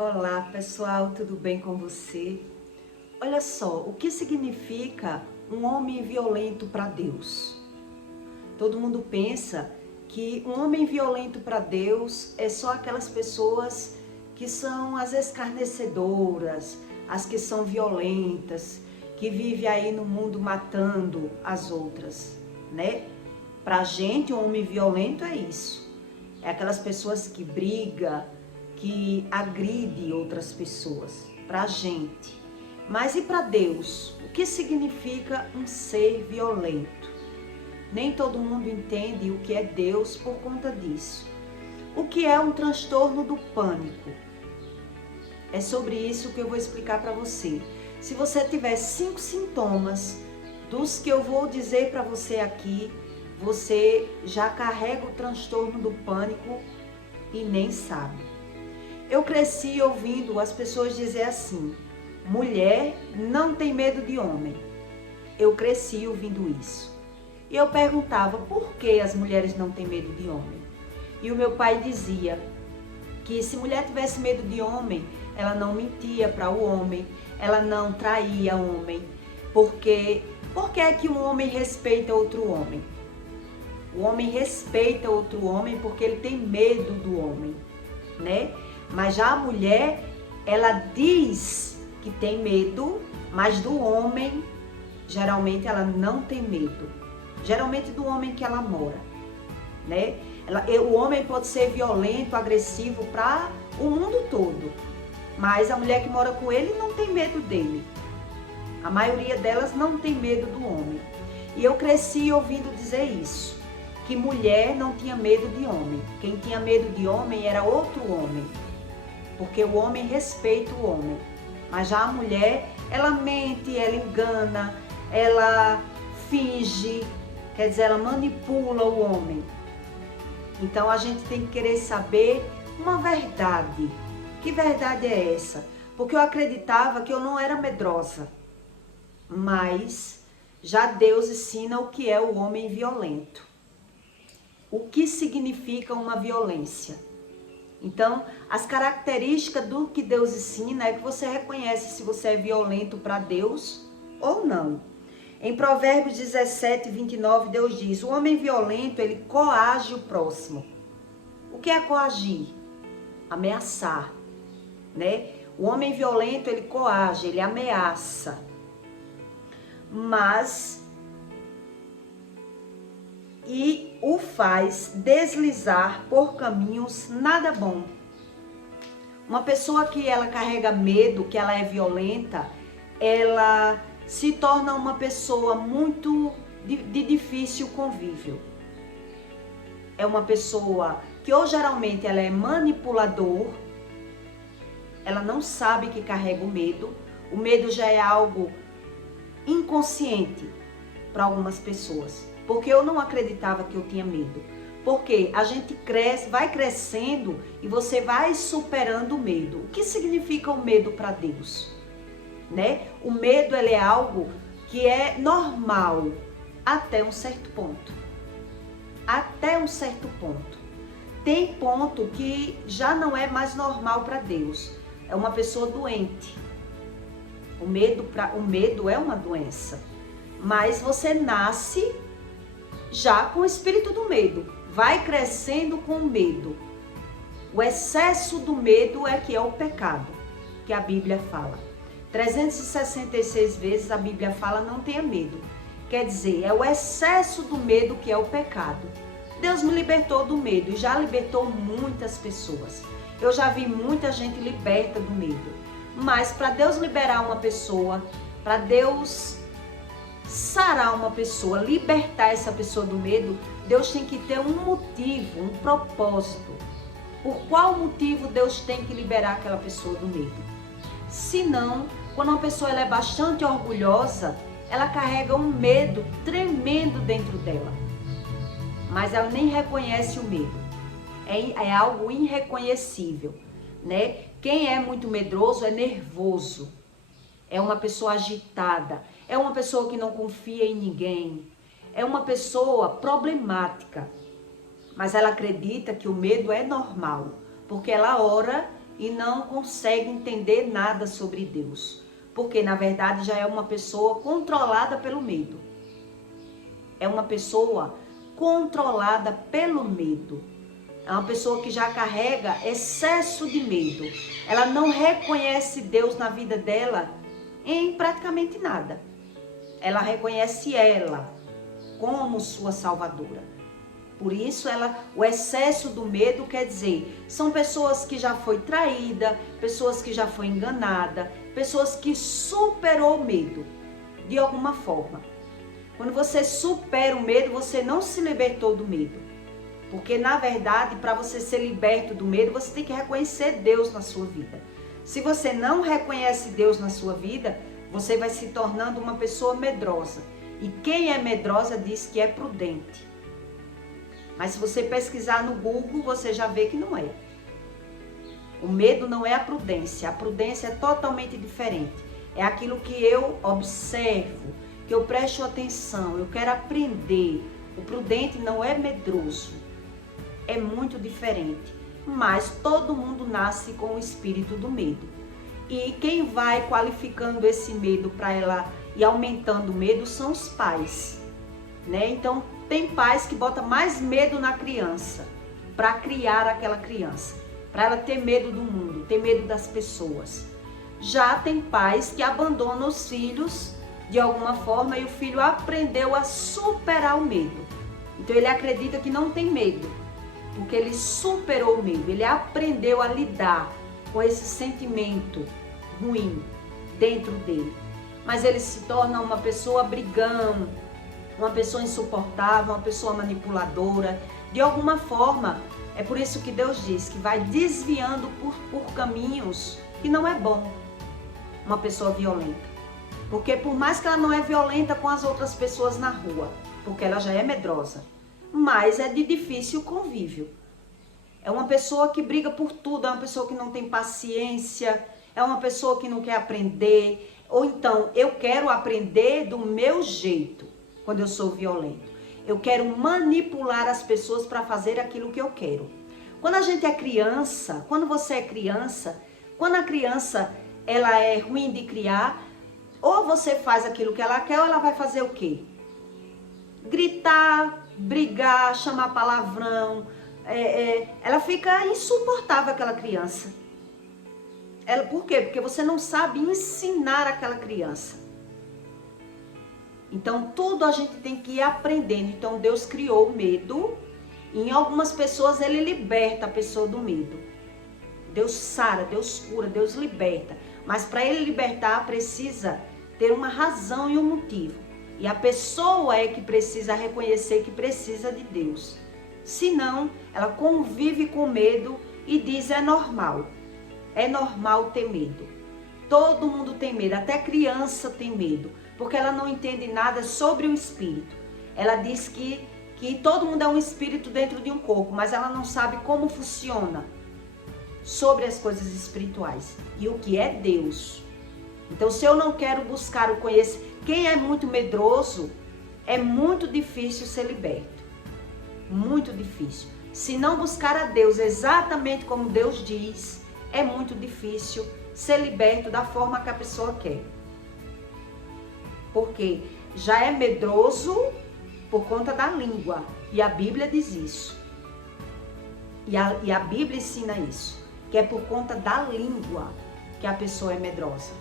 Olá pessoal, tudo bem com você? Olha só, o que significa um homem violento para Deus? Todo mundo pensa que um homem violento para Deus é só aquelas pessoas que são as escarnecedoras, as que são violentas, que vivem aí no mundo matando as outras, né? Pra gente, um homem violento é isso. É aquelas pessoas que brigam, que agride outras pessoas, pra gente. Mas e para Deus? O que significa um ser violento? Nem todo mundo entende o que é Deus por conta disso. O que é um transtorno do pânico? É sobre isso que eu vou explicar para você. Se você tiver 5 sintomas dos que eu vou dizer para você aqui, você já carrega o transtorno do pânico e nem sabe. Eu cresci ouvindo as pessoas dizer assim: mulher não tem medo de homem. Eu cresci ouvindo isso. E eu perguntava por que as mulheres não têm medo de homem. E o meu pai dizia que se mulher tivesse medo de homem, ela não mentia para o homem, ela não traía o homem. Por que é que um homem respeita outro homem? O homem respeita outro homem porque ele tem medo do homem, né? Mas já a mulher, ela diz que tem medo, mas do homem, geralmente ela não tem medo. Geralmente do homem que ela mora, né? O homem pode ser violento, agressivo para o mundo todo, mas a mulher que mora com ele não tem medo dele. A maioria delas não tem medo do homem. E eu cresci ouvindo dizer isso, que mulher não tinha medo de homem. Quem tinha medo de homem era outro homem, porque o homem respeita o homem. Mas já a mulher, ela mente, ela engana, ela finge, quer dizer, ela manipula o homem. Então a gente tem que querer saber uma verdade. Que verdade é essa? Porque eu acreditava que eu não era medrosa, mas já Deus ensina o que é o homem violento. O que significa uma violência? Então, as características do que Deus ensina é que você reconhece se você é violento para Deus ou não. Em Provérbios 17, 29, Deus diz: o homem violento, ele coage o próximo. O que é coagir? Ameaçar, né? O homem violento, ele coage, ele ameaça. E o faz deslizar por caminhos nada bom. Uma pessoa que ela carrega medo, que ela é violenta, ela se torna uma pessoa muito de difícil convívio. É uma pessoa que ou geralmente ela é manipulador, ela não sabe que carrega o medo já é algo inconsciente para algumas pessoas. Porque eu não acreditava que eu tinha medo. Porque a gente cresce, vai crescendo e você vai superando o medo. O que significa o medo para Deus? Né? O medo, ele é algo que é normal até um certo ponto. Até um certo ponto. Tem ponto que já não é mais normal para Deus. É uma pessoa doente. O medo é uma doença. Mas você nasce já com o espírito do medo, vai crescendo com o medo. O excesso do medo é que é o pecado, que a Bíblia fala. 366 vezes a Bíblia fala: não tenha medo. Quer dizer, é o excesso do medo que é o pecado. Deus me libertou do medo e já libertou muitas pessoas. Eu já vi muita gente liberta do medo. Mas para Deus liberar uma pessoa, para Deus sarar uma pessoa, libertar essa pessoa do medo, Deus tem que ter um motivo, um propósito. Por qual motivo Deus tem que liberar aquela pessoa do medo? Senão, quando uma pessoa ela é bastante orgulhosa, ela carrega um medo tremendo dentro dela. Mas ela nem reconhece o medo. É algo irreconhecível, né? Quem é muito medroso é nervoso. É uma pessoa agitada. É uma pessoa que não confia em ninguém. É uma pessoa problemática. Mas ela acredita que o medo é normal. Porque ela ora e não consegue entender nada sobre Deus. Porque, na verdade, já é uma pessoa controlada pelo medo. É uma pessoa controlada pelo medo. É uma pessoa que já carrega excesso de medo. Ela não reconhece Deus na vida dela em praticamente nada. Ela reconhece ela como sua salvadora. Por isso, o excesso do medo quer dizer, são pessoas que já foi traída, pessoas que já foi enganada, pessoas que superou o medo de alguma forma. Quando você supera o medo, você não se libertou do medo. Porque, na verdade, para você ser liberto do medo, você tem que reconhecer Deus na sua vida. Se você não reconhece Deus na sua vida, você vai se tornando uma pessoa medrosa. E quem é medrosa diz que é prudente. Mas se você pesquisar no Google, você já vê que não é. O medo não é a prudência é totalmente diferente. É aquilo que eu observo, que eu presto atenção, eu quero aprender. O prudente não é medroso, é muito diferente. Mas todo mundo nasce com o espírito do medo. E quem vai qualificando esse medo para ela e aumentando o medo são os pais, né? Então, tem pais que botam mais medo na criança, para criar aquela criança, para ela ter medo do mundo, ter medo das pessoas. Já tem pais que abandonam os filhos de alguma forma e o filho aprendeu a superar o medo. Então ele acredita que não tem medo, porque ele superou o medo, ele aprendeu a lidar com esse sentimento ruim dentro dele. Mas ele se torna uma pessoa brigão, uma pessoa insuportável, uma pessoa manipuladora. De alguma forma, é por isso que Deus diz que vai desviando por caminhos que não é bom uma pessoa violenta. Porque por mais que ela não é violenta com as outras pessoas na rua, porque ela já é medrosa, mas é de difícil convívio. É uma pessoa que briga por tudo, é uma pessoa que não tem paciência, é uma pessoa que não quer aprender. Ou então, eu quero aprender do meu jeito. Quando eu sou violento, eu quero manipular as pessoas para fazer aquilo que eu quero. Quando a gente é criança, quando você é criança, quando a criança ela é ruim de criar, ou você faz aquilo que ela quer, ou ela vai fazer o quê? Gritar, brigar, chamar palavrão. Ela fica insuportável, aquela criança. Por quê? Porque você não sabe ensinar aquela criança. Então, tudo a gente tem que ir aprendendo. Então, Deus criou o medo. E em algumas pessoas, Ele liberta a pessoa do medo. Deus sara, Deus cura, Deus liberta. Mas para Ele libertar, precisa ter uma razão e um motivo. E a pessoa é que precisa reconhecer que precisa de Deus. Senão, ela convive com medo e diz, é normal. É normal ter medo. Todo mundo tem medo, até criança tem medo. Porque ela não entende nada sobre o espírito. Ela diz que todo mundo é um espírito dentro de um corpo, mas ela não sabe como funciona sobre as coisas espirituais e o que é Deus. Então, se eu não quero buscar o conhecimento, quem é muito medroso, é muito difícil ser liberto. Muito difícil. Se não buscar a Deus exatamente como Deus diz, é muito difícil ser liberto da forma que a pessoa quer. Porque já é medroso por conta da língua. E a Bíblia diz isso. E a Bíblia ensina isso. Que é por conta da língua que a pessoa é medrosa.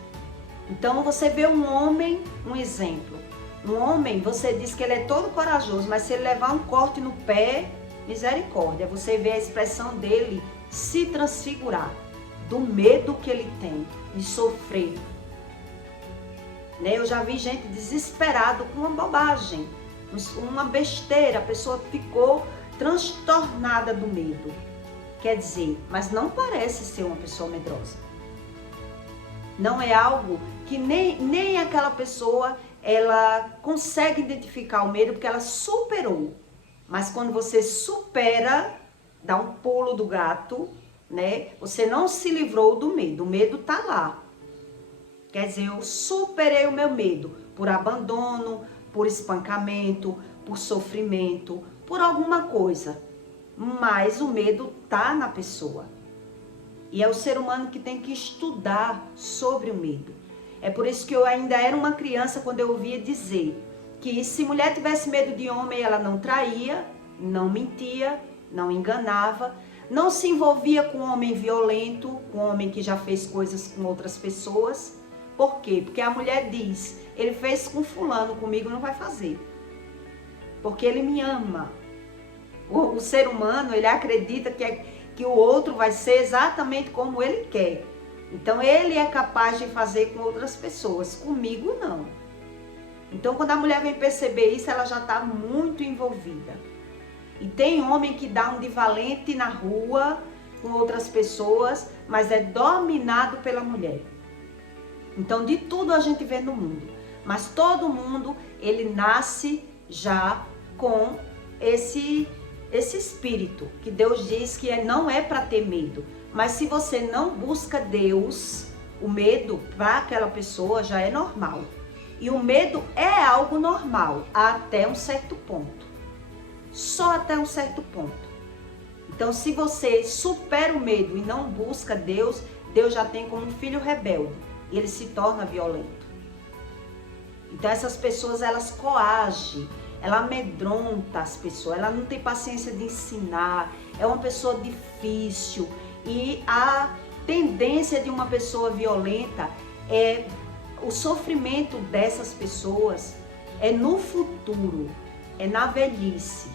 Então você vê um homem, um exemplo. Um homem, você diz que ele é todo corajoso, mas se ele levar um corte no pé, misericórdia. Você vê a expressão dele se transfigurar. Do medo que ele tem de sofrer. Eu já vi gente desesperada com uma bobagem, uma besteira, a pessoa ficou transtornada do medo. Quer dizer, mas não parece ser uma pessoa medrosa. Não é algo que nem aquela pessoa, ela consegue identificar o medo porque ela superou. Mas quando você supera, dá um pulo do gato, né? Você não se livrou do medo, o medo tá lá. Quer dizer, eu superei o meu medo por abandono, por espancamento, por sofrimento, por alguma coisa. Mas o medo tá na pessoa. E é o ser humano que tem que estudar sobre o medo. É por isso que eu ainda era uma criança quando eu ouvia dizer que se mulher tivesse medo de homem, ela não traía, não mentia, não enganava, não se envolvia com homem violento, com homem que já fez coisas com outras pessoas. Por quê? Porque a mulher diz, ele fez com fulano, comigo não vai fazer. Porque ele me ama. O ser humano, ele acredita que o outro vai ser exatamente como ele quer. Então ele é capaz de fazer com outras pessoas, comigo não. Então quando a mulher vem perceber isso, ela já está muito envolvida. E tem homem que dá um de valente na rua com outras pessoas, mas é dominado pela mulher. Então de tudo a gente vê no mundo, mas todo mundo ele nasce já com esse espírito que Deus diz que não é para ter medo. Mas se você não busca Deus, o medo para aquela pessoa já é normal. E o medo é algo normal até um certo ponto. Só até um certo ponto. Então se você supera o medo e não busca Deus, Deus já tem como um filho rebelde. E ele se torna violento. Então essas pessoas, elas coagem, ela amedronta as pessoas, ela não tem paciência de ensinar, é uma pessoa difícil. E a tendência de uma pessoa violenta é o sofrimento dessas pessoas é no futuro, é na velhice.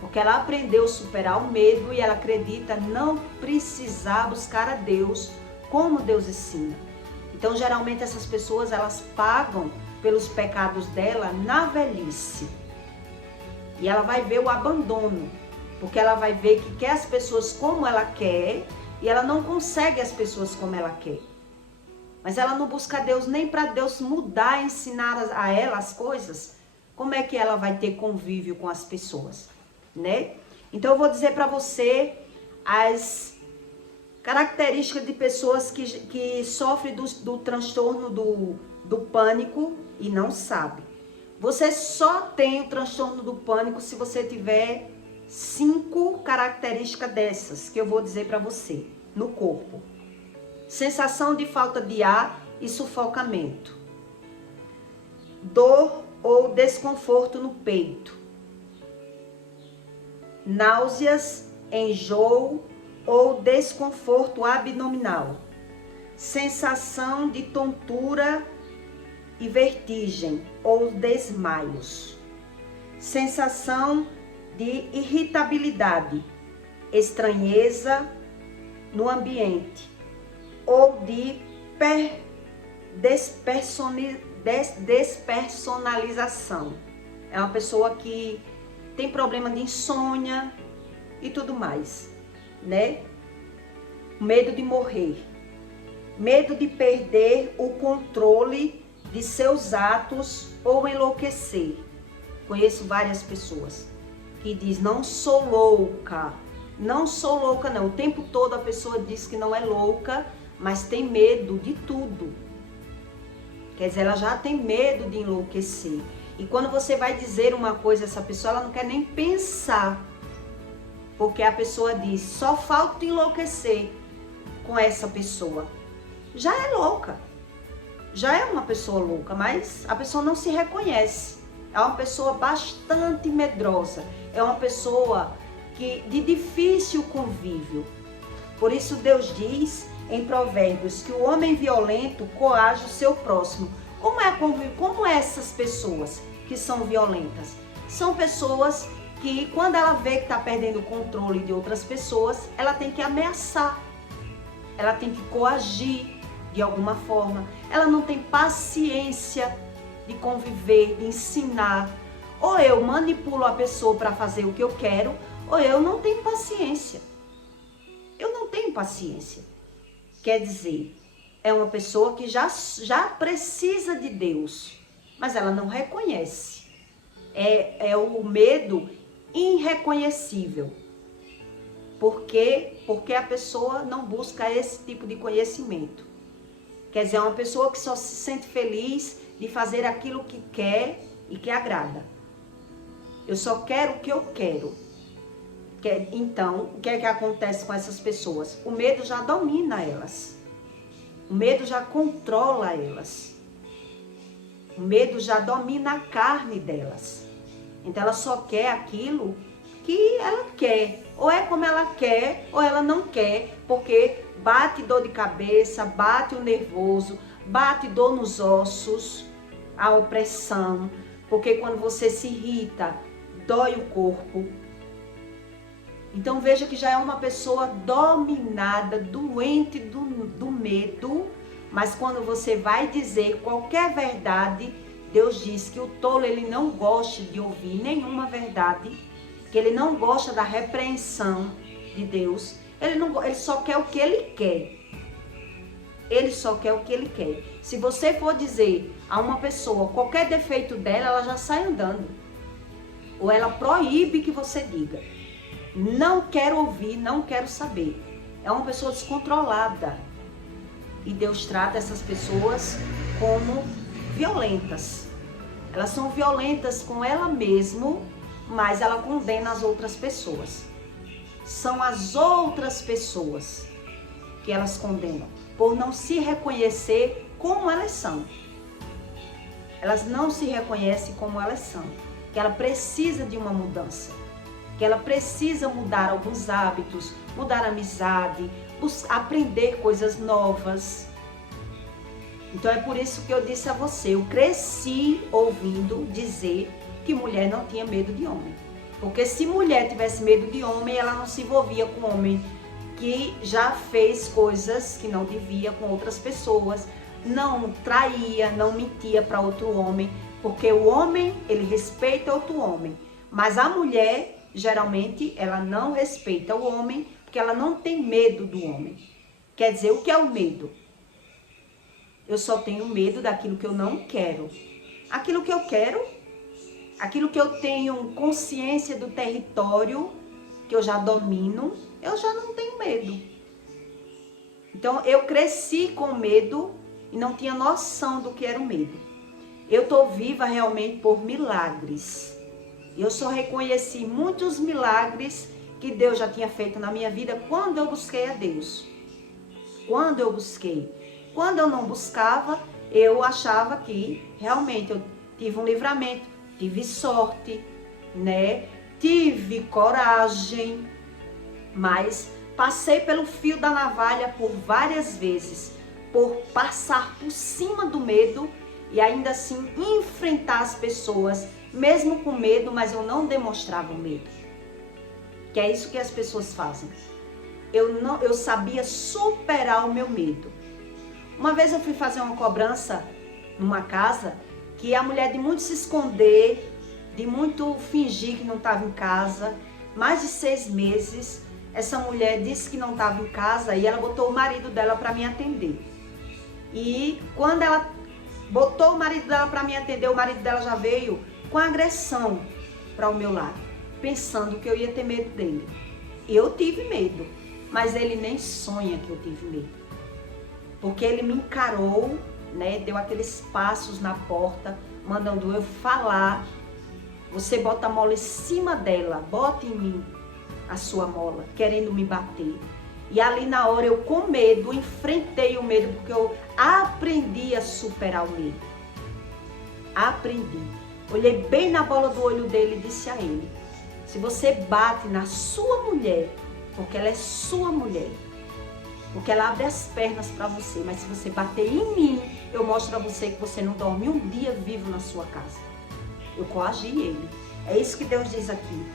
Porque ela aprendeu a superar o medo e ela acredita não precisar buscar a Deus como Deus ensina. Então, geralmente, essas pessoas, elas pagam pelos pecados dela na velhice. E ela vai ver o abandono, porque ela vai ver que quer as pessoas como ela quer e ela não consegue as pessoas como ela quer. Mas ela não busca Deus nem para Deus mudar, ensinar a ela as coisas. Como é que ela vai ter convívio com as pessoas, né? Então, eu vou dizer para você as características de pessoas que sofrem do transtorno do pânico e não sabe. Você só tem o transtorno do pânico se você tiver 5 características dessas que eu vou dizer para você no corpo. Sensação de falta de ar e sufocamento. Dor ou desconforto no peito. Náuseas, enjoo ou desconforto abdominal. Sensação de tontura e vertigem ou desmaios. Sensação de irritabilidade, estranheza no ambiente ou de despersonalização. É uma pessoa que tem problema de insônia e tudo mais, né? Medo de morrer, medo de perder o controle de seus atos ou enlouquecer. Conheço várias pessoas que dizem, não sou louca, não sou louca não. O tempo todo a pessoa diz que não é louca, mas tem medo de tudo. Quer dizer, ela já tem medo de enlouquecer. E quando você vai dizer uma coisa a essa pessoa, ela não quer nem pensar. Porque a pessoa diz, só falta enlouquecer com essa pessoa. Já é louca. Já é uma pessoa louca, mas a pessoa não se reconhece. É uma pessoa bastante medrosa. É uma pessoa de difícil convívio. Por isso Deus diz em Provérbios que o homem violento coage o seu próximo. Como é essas pessoas que são violentas? São pessoas que quando ela vê que está perdendo o controle de outras pessoas, ela tem que ameaçar. Ela tem que coagir de alguma forma. Ela não tem paciência de conviver, de ensinar. Ou eu manipulo a pessoa para fazer o que eu quero, ou eu não tenho paciência. Eu não tenho paciência. Quer dizer, é uma pessoa que já precisa de Deus, mas ela não reconhece. É o medo irreconhecível. Por quê? Porque a pessoa não busca esse tipo de conhecimento. Quer dizer, é uma pessoa que só se sente feliz de fazer aquilo que quer e que agrada. Eu só quero o que eu quero. Então, o que é que acontece com essas pessoas? O medo já domina elas. O medo já controla elas. O medo já domina a carne delas. Então ela só quer aquilo que ela quer. Ou é como ela quer, ou ela não quer, porque bate dor de cabeça, bate o nervoso, bate dor nos ossos, a opressão, porque quando você se irrita, dói o corpo. Então veja que já é uma pessoa dominada, doente do medo, mas quando você vai dizer qualquer verdade, Deus diz que o tolo ele não gosta de ouvir nenhuma verdade, que ele não gosta da repreensão de Deus, ele só quer o que ele quer. Ele só quer o que ele quer. Se você for dizer a uma pessoa qualquer defeito dela, ela já sai andando. Ou ela proíbe que você diga. Não quero ouvir, não quero saber. É uma pessoa descontrolada. E Deus trata essas pessoas como violentas. Elas são violentas com ela mesma, mas ela condena as outras pessoas. São as outras pessoas que elas condenam, por não se reconhecer como elas são. Elas não se reconhecem como elas são. Que ela precisa de uma mudança. Que ela precisa mudar alguns hábitos, mudar a amizade, aprender coisas novas. Então é por isso que eu disse a você, eu cresci ouvindo dizer que mulher não tinha medo de homem. Porque se mulher tivesse medo de homem, ela não se envolvia com homem que já fez coisas que não devia com outras pessoas, não traía, não mentia para outro homem, porque o homem, ele respeita outro homem, mas a mulher, geralmente, ela não respeita o homem, porque ela não tem medo do homem. Quer dizer, o que é o medo? Eu só tenho medo daquilo que eu não quero. Aquilo que eu quero, aquilo que eu tenho consciência do território, que eu já domino, eu já não tenho medo. Então, eu cresci com medo e não tinha noção do que era o medo. Eu estou viva realmente por milagres. Eu só reconheci muitos milagres que Deus já tinha feito na minha vida quando eu busquei a Deus. Quando eu busquei. Quando eu não buscava, eu achava que realmente eu tive um livramento, tive sorte, né? Tive coragem, mas passei pelo fio da navalha por várias vezes, por passar por cima do medo e ainda assim enfrentar as pessoas, mesmo com medo, mas eu não demonstrava o medo. Que é isso que as pessoas fazem. Eu sabia superar o meu medo. Uma vez eu fui fazer uma cobrança numa casa que a mulher de muito se esconder, de muito fingir que não estava em casa, mais de 6 meses, essa mulher disse que não estava em casa e ela botou o marido dela para me atender. E quando ela botou o marido dela para me atender, o marido dela já veio com agressão para o meu lado, pensando que eu ia ter medo dele. Eu tive medo, mas ele nem sonha que eu tive medo. Porque ele me encarou, né, deu aqueles passos na porta, mandando eu falar. Você bota a mola em cima dela, bota em mim a sua mola, querendo me bater. E ali na hora eu com medo, enfrentei o medo, porque eu aprendi a superar o medo. Aprendi. Olhei bem na bola do olho dele e disse a ele, se você bate na sua mulher, porque ela é sua mulher, porque ela abre as pernas para você, mas se você bater em mim, eu mostro a você que você não dorme um dia vivo na sua casa. Eu coagi ele. É isso que Deus diz aqui.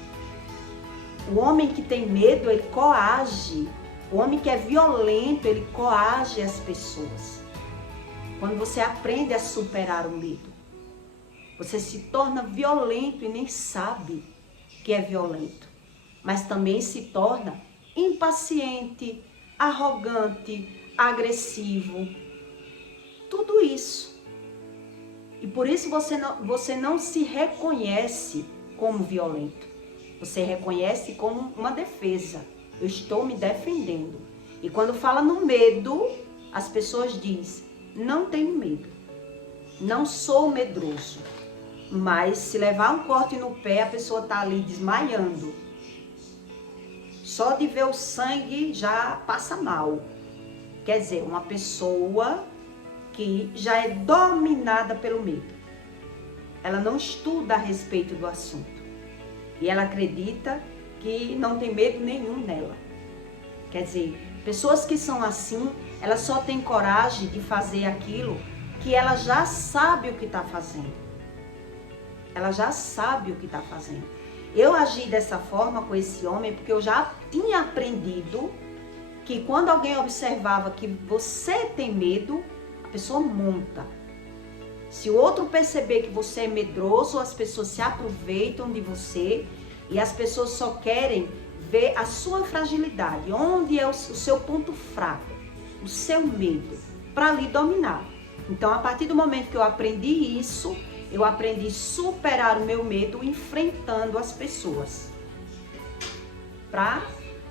O homem que tem medo, ele coage. O homem que é violento, ele coage as pessoas. Quando você aprende a superar o medo, você se torna violento e nem sabe que é violento. Mas também se torna impaciente, arrogante, agressivo. Tudo isso. E por isso você não se reconhece como violento. Você reconhece como uma defesa. Eu estou me defendendo. E quando fala no medo, as pessoas dizem, não tenho medo. Não sou medroso. Mas se levar um corte no pé, a pessoa está ali desmaiando. só de ver o sangue já passa mal. Quer dizer, uma pessoa que já é dominada pelo medo. Ela não estuda a respeito do assunto. E ela acredita que não tem medo nenhum nela. Quer dizer, pessoas que são assim, elas só têm coragem de fazer aquilo que ela já sabe o que está fazendo. Ela já sabe o que está fazendo. Eu agi dessa forma com esse homem porque eu já tinha aprendido que quando alguém observava que você tem medo, a pessoa monta. Se o outro perceber que você é medroso, as pessoas se aproveitam de você e as pessoas só querem ver a sua fragilidade, onde é o seu ponto fraco, o seu medo, para lhe dominar. Então, a partir do momento que eu aprendi isso, eu aprendi a superar o meu medo enfrentando as pessoas. Para,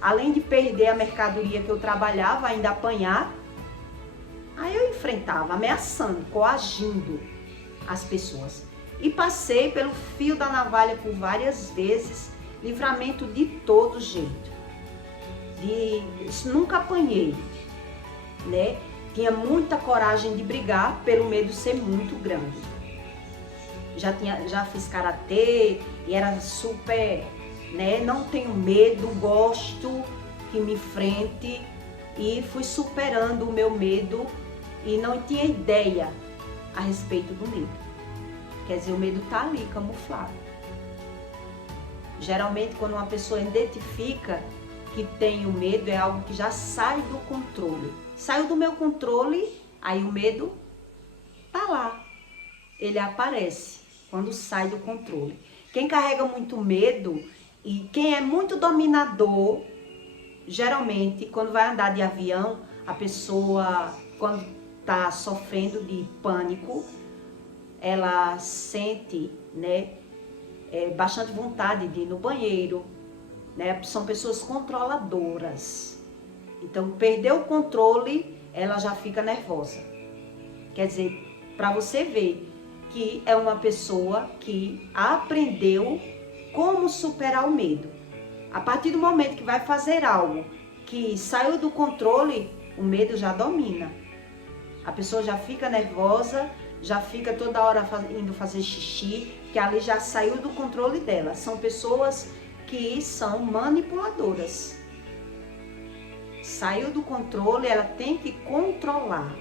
além de perder a mercadoria que eu trabalhava, ainda apanhar, aí eu enfrentava, ameaçando, coagindo as pessoas. E passei pelo fio da navalha por várias vezes, livramento de todo jeito. Nunca apanhei, né? Tinha muita coragem de brigar pelo medo ser muito grande. Já fiz karatê e era super, né? Não tenho medo, gosto que me enfrente e fui superando o meu medo e não tinha ideia a respeito do medo. Quer dizer, o medo tá ali camuflado. Geralmente, quando uma pessoa identifica que tem o medo, é algo que já sai do controle. Saiu do meu controle, aí o medo tá lá. Ele aparece quando sai do controle. Quem carrega muito medo e quem é muito dominador, geralmente, quando vai andar de avião, a pessoa, quando tá sofrendo de pânico, ela sente, né, bastante vontade de ir no banheiro, né? São pessoas controladoras. Então, perdeu o controle, ela já fica nervosa. Quer dizer, para você ver que é uma pessoa que aprendeu como superar o medo. A partir do momento que vai fazer algo que saiu do controle, o medo já domina. A pessoa já fica nervosa, já fica toda hora indo fazer xixi, que ali já saiu do controle dela. São pessoas que são manipuladoras. Saiu do controle, ela tem que controlar,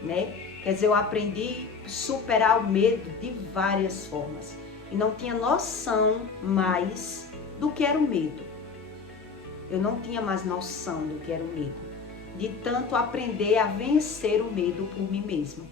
né? Quer dizer, eu aprendi a superar o medo de várias formas. E não tinha noção mais do que era o medo. Eu não tinha mais noção do que era o medo. De tanto aprender a vencer o medo por mim mesma.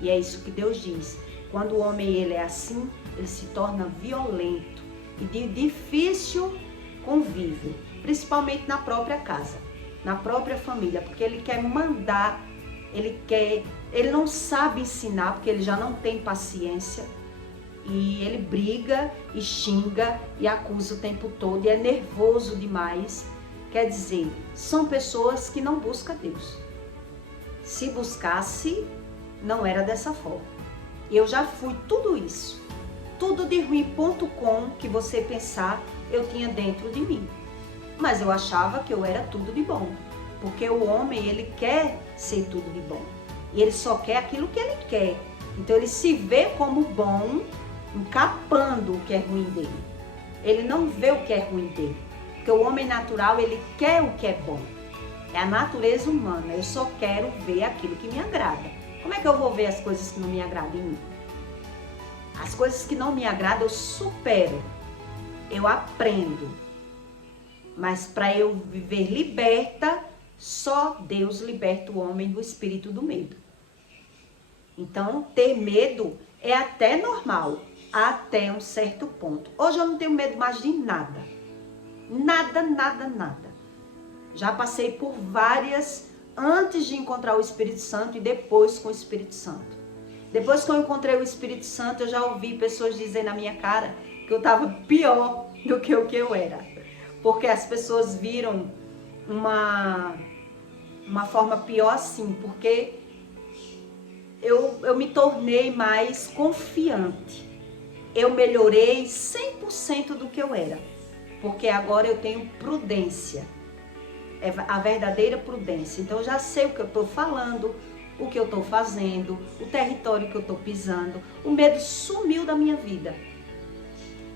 E é isso que Deus diz. Quando o homem ele é assim, ele se torna violento e de difícil convívio, principalmente na própria casa, na própria família, porque ele quer mandar, ele não sabe ensinar, porque ele já não tem paciência, e ele briga e xinga e acusa o tempo todo e é nervoso demais. Quer dizer, são pessoas que não buscam Deus. Se buscasse, não era dessa forma. Eu já fui tudo isso. Tudo de ruim.com que você pensar, eu tinha dentro de mim. Mas eu achava que eu era tudo de bom. Porque o homem, ele quer ser tudo de bom. E ele só quer aquilo que ele quer. Então ele se vê como bom, encapando o que é ruim dele. Ele não vê o que é ruim dele. Porque o homem natural, ele quer o que é bom. É a natureza humana. Eu só quero ver aquilo que me agrada. Como é que eu vou ver as coisas que não me agradam em mim? As coisas que não me agradam, eu supero. Eu aprendo. Mas para eu viver liberta, só Deus liberta o homem do espírito do medo. Então, ter medo é até normal, até um certo ponto. Hoje eu não tenho medo mais de nada. Nada, nada, nada. Já passei por várias antes de encontrar o Espírito Santo e depois com o Espírito Santo. Depois que eu encontrei o Espírito Santo, eu já ouvi pessoas dizer na minha cara que eu estava pior do que o que eu era. Porque as pessoas viram uma forma pior assim, porque eu me tornei mais confiante. Eu melhorei 100% do que eu era. porque agora eu tenho prudência. É a verdadeira prudência. Então eu já sei o que eu estou falando, o que eu estou fazendo, o território que eu estou pisando. O medo sumiu da minha vida.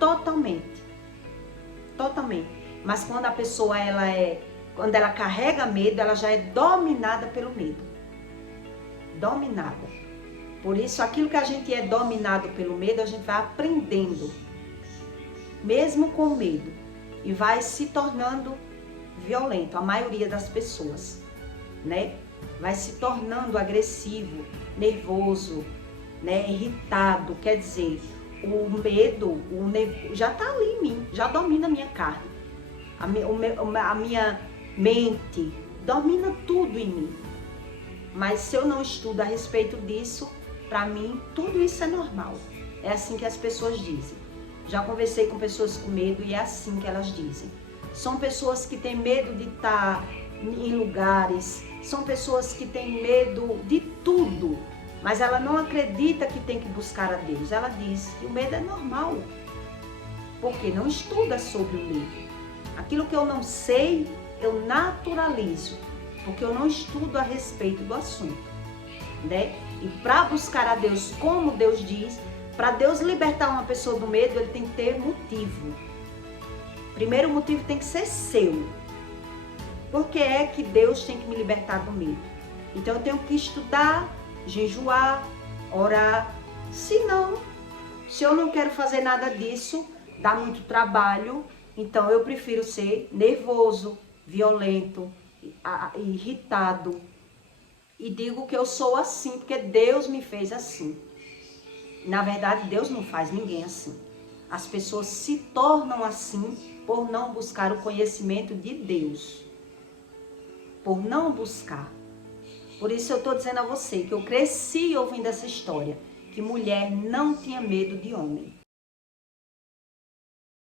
Totalmente. Totalmente. Mas quando a pessoa, quando ela carrega medo, ela já é dominada pelo medo. Dominada. Por isso, aquilo que a gente é dominado pelo medo, a gente vai aprendendo. Mesmo com medo. E vai se tornando violento, a maioria das pessoas, né? Vai se tornando agressivo, nervoso, né? Irritado. Quer dizer, o medo, já tá ali em mim, já domina a minha carne. A minha mente domina tudo em mim. Mas se eu não estudo a respeito disso, para mim, tudo isso é normal. É assim que as pessoas dizem. Já conversei com pessoas com medo e é assim que elas dizem. São pessoas que têm medo de estar em lugares, são pessoas que têm medo de tudo, mas ela não acredita que tem que buscar a Deus. Ela diz que o medo é normal, porque não estuda sobre o medo. Aquilo que eu não sei, eu naturalizo, porque eu não estudo a respeito do assunto, né? E para buscar a Deus, como Deus diz, para Deus libertar uma pessoa do medo, ele tem que ter motivo. Primeiro motivo tem que ser seu. Por que é que Deus tem que me libertar do medo? Então eu tenho que estudar, jejuar, orar. Se eu não quero fazer nada disso, dá muito trabalho, então eu prefiro ser nervoso, violento, irritado. E digo que eu sou assim, porque Deus me fez assim. Na verdade, Deus não faz ninguém assim. As pessoas se tornam assim por não buscar o conhecimento de Deus. Por não buscar. Por isso eu estou dizendo a você que eu cresci ouvindo essa história, que mulher não tinha medo de homem.